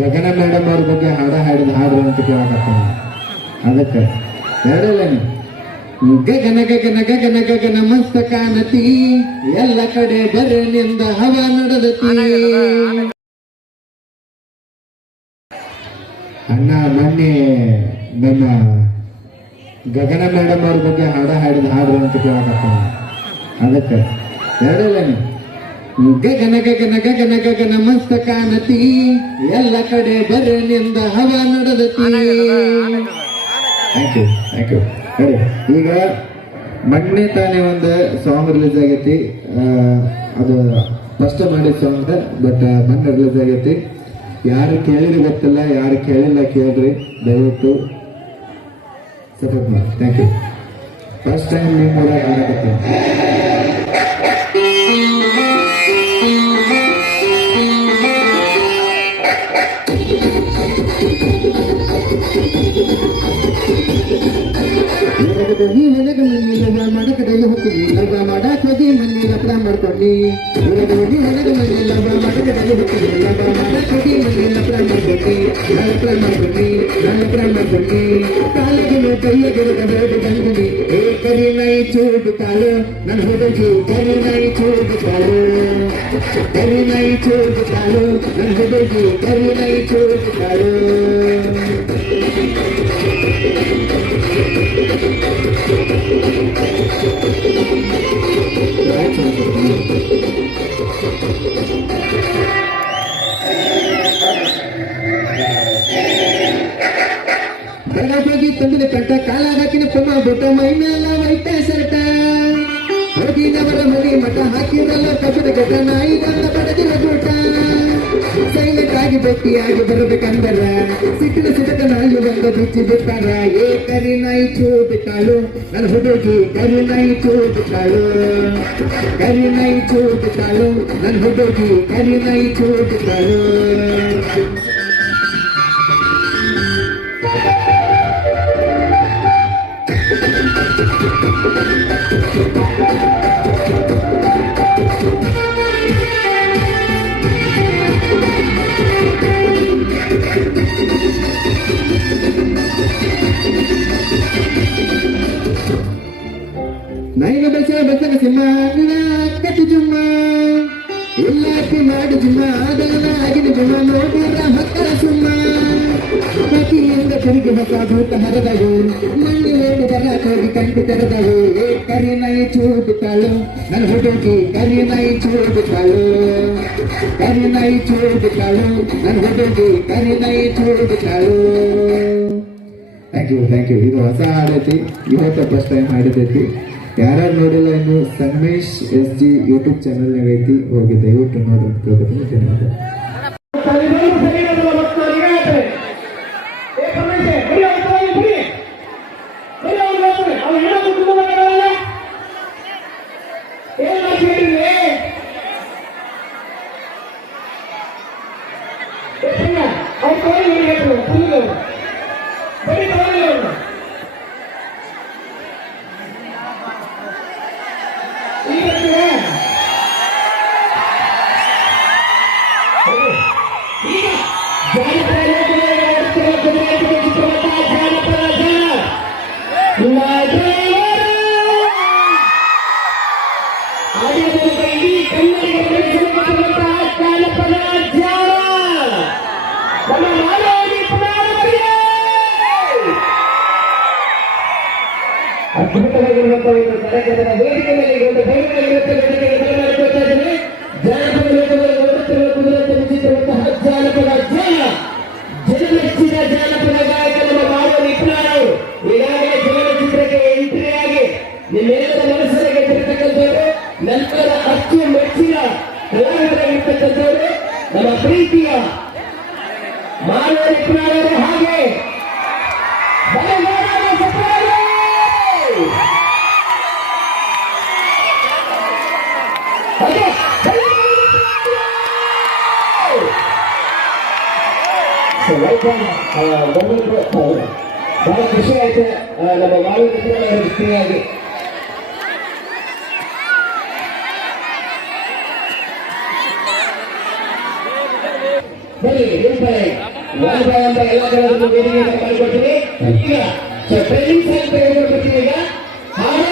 ಗಗನ madam ಅವ್ರ ಬಗ್ಗೆ ಹಾಡಿದ ಹಾಡು ಅಂತ ಕೇಳಕತ್ತ ಅದಕ್ಕೆ ಹೇಳಲ್ಲ ಗಗನ ಗಗನ ಗಗನ ಗಗನ ಮಸ್ತ ಕಾಣತಿ ಎಲ್ಲ ಕಡೆ ಬರನಿಂದ ಹವಾ ನಡೆದತಿ. ಅಣ್ಣ ಮೊನ್ನೆ ನಮ್ಮ ಗಗನ ಮೇಡಮ್ ಅವ್ರ ಬಗ್ಗೆ ಹಾಡಿದ ಹಾಡು ಅಂತ ಕೇಳಕತ್ತ ಅದಕ್ಕೆ ಹೇಳಲ್ಲ ಗಗನ ಗಗನ ಗಗನ ಗಗನ ಮಸ್ತ ಕಾಣತಿ ಎಲ್ಲ ಕಡೆ ಬರನಿಂದ ಹವಾ ನಡೆದತಿ. Thank you thank you. ಹೇಳಿ ಈಗ ಮೊನ್ನೆ ತಾನೇ ಒಂದು ಸಾಂಗ್ ರಿಲೀಸ್ ಆಗೈತಿ, ಅದು ಫಸ್ಟ್ ಮಾಡಿದ ಸಾಂಗ್, ಬಟ್ ಮೊನ್ನೆ ರಿಲೀಸ್ ಆಗೈತಿ. ಯಾರು ಕೇಳಿರಿ ಗೊತ್ತಿಲ್ಲ, ಯಾರು ಕೇಳಿಲ್ಲ ಕೇಳ್ರಿ, ದಯವಿಟ್ಟು ಸಪೋರ್ಟ್ ಮಾಡಿ. Thank you. ಫಸ್ಟ್ ಟೈಮ್ ನಿಮ್ಮ ಊರಾಗ ಹಾಡಕತ್ತೀನಿ. ಮಡಕದಲ್ಲಿ ಹೋಗ್ತೀನಿ ಲವ ಮಾಡಕ್ ಹೋಗಿ ಮನೆ ಲಪಡ ಮಾಡ್ಕೊಂಡು ಮಡಕದಲ್ಲಿ ಹೋಗ್ತೀನಿ ಲವ ಮಾಡಕ್ ಹೋಗಿ ಮನೆ ಲಪಡ ಮಾಡ್ಕೊಂಡು ಕಾಲಿಗೆ ಕೈಯಗಿರದ ಬೇಡ ಬಂದಿನಿ ಏ ಕರಿ ನೈ ಚೂಡು ಕಾಲು ನನ್ನ ಹುಡುಗಿ ಕರಿ ನೈ ಚೂಡು ಕಾಲು ಕರಿ ನೈ ಚೂಡು ಕಾಲು ನನ್ನ ಹುಡುಗಿ ಕರಿ ನೈ ಚೂಡು ಕಾಲು. ಬೆಳಗಾಗಿ ತಂದಿನ ಕಂಟ ಕಾಲಾಗಾಕಿನ ಪುಮ್ಮ ಬುಟ್ಟ ಮೈನೆಲ್ಲ ವೈಟ ಸರ್ಟ ಹೊರಗಿನವರ ಮನೆ ಮಠ ಹಾಕಿರಲ್ಲ ಕಪಡ ಗಟ ನಾಯಿ ಗಂಡ ಪಡೆದಿನ ಗೂಟ ಸೈಲೆಂಟ್ ಆಗಿ ಭಕ್ತಿಯಾಗಿ ಬರಬೇಕಂದರ ಸಿಟ್ಟಿನ ಸಿಟಕ ನಾಯಿ ಬಂದ ಬಿಚ್ಚಿ ಬಿಟ್ಟಾರ ಏ ಕರಿ ನಾಯಿ ಚೂಡು ಕಾಳು ನನ್ನ ಹುಡುಗಿ ಕರಿ ನಾಯಿ ಚೂಡು ಕಾಳು ಕರಿ ನಾಯಿ ಚೂಡು ಕಾಳು ನನ್ನ ಹುಡುಗಿ ಕರಿ ನಾಯಿ ಚೂಡು ಕಾಳು. ನೈನ ಬಸಗ ಸಿಂಹ ಕಟ್ಟಿ ಜುಮ್ಮ ಇಲ್ಲಾಕಿ ಮಾಡಿ ಜುಮ್ಮ ಅದನ್ನ ಆಗಿನ ಜುಮ್ಮ ನೋಡಿರ ಮಕ್ಕಳ ಸುಮ್ಮ ಪತಿಯಿಂದ ಕರಿಗೆ ಹೊಸ ಭೂತ ಹರದವು ಮಣ್ಣಿ ಓಡಿ ಬರಕ್ ಹೋಗಿ ಕಂಡು ತೆರೆದವು ಏ ಕರಿ ನೈ ಚೂಡು ಕಾಳು ನನ್ನ ಹುಡುಗಿ ಕರಿ ನೈ ಚೂಡು ಕಾಳು ಕರಿ ನೈ ಚೂಡು ಕಾಳು ನನ್ನ ಹುಡುಗಿ ಕರಿ ನೈ ಚೂಡು ಕಾಳು. Thank you. ಇದು ಹೊಸ ಹಾಡೈತಿ, ಇವತ್ತು ಫಸ್ಟ್ ಟೈಮ್ ಹಾಡಿದೈತಿ. ಯಾರು ನೋಡಿಲ್ಲ ಇನ್ನು ಸಂಗಮೇಶ್ SG ಯೂಟ್ಯೂಬ್ ಚಾನಲ್ ಐತಿ, ಹೋಗಿ ದಯವಿಟ್ಟು ನೋಡಿ ಅಂತ ಕೇಳ್ಕೊತೀನಿ. ಧನ್ಯವಾದ. ಅದ್ಭುತವಾಗಿರುವಂತಹ ಒಂದು ಕಾರ್ಯಕ್ರಮದ ವೇದಿಕೆಯಲ್ಲಿ ಒಂದು ಜಾನಪದ ಲೋಕದಲ್ಲಿ ಓಡುತ್ತಿರುವ ಕುದುರೆ ಮುಚ್ಚಿರುವಂತಹ ಜಾನಪದ ಜನಮೆಚ್ಚಿನ ಜಾನಪದ ಗಾಯಕ ನಮ್ಮ ಮಾಡುವ ನಿಪುಣರು ಈಗಾಗಲೇ ಚಲನಚಿತ್ರಕ್ಕೆ ಎಂಟ್ರಿ ಆಗಿ ನಿಮ್ಮೆಲ್ಲರ ಮನಸ್ಸಲ್ಲಿ ಗೆದ್ದಿರತಕ್ಕಂಥವರು, ನಂತರ ಅಚ್ಚು ಮೆಚ್ಚಿನ ಕಲಾವಿದರಾಗಿರ್ತಕ್ಕಂಥವರು ನಮ್ಮ ಪ್ರೀತಿಯ ಮಾಡುವ ನಿಪುಣರು. ಹಾಗೆ So right now, ಬಹಳ ಖುಷಿ ಆಯ್ತು ನಮ್ಮ ಮಾನವೀಯವಾಗಿ. ಬನ್ನಿ ರೂಪಾಯಿ ವಾಲಿಬಾಲ್ ಅಂತ ಎಲ್ಲ ತರಹದ ವೇದಿಕೆಯನ್ನು ಮಾಡಿಕೊಡ್ತೀನಿ. ಈಗ ಟ್ರೈನಿಂಗ್ ಸೆಂಟರ್ ಬರ್ತೀನಿ. ಈಗ ಹಾರ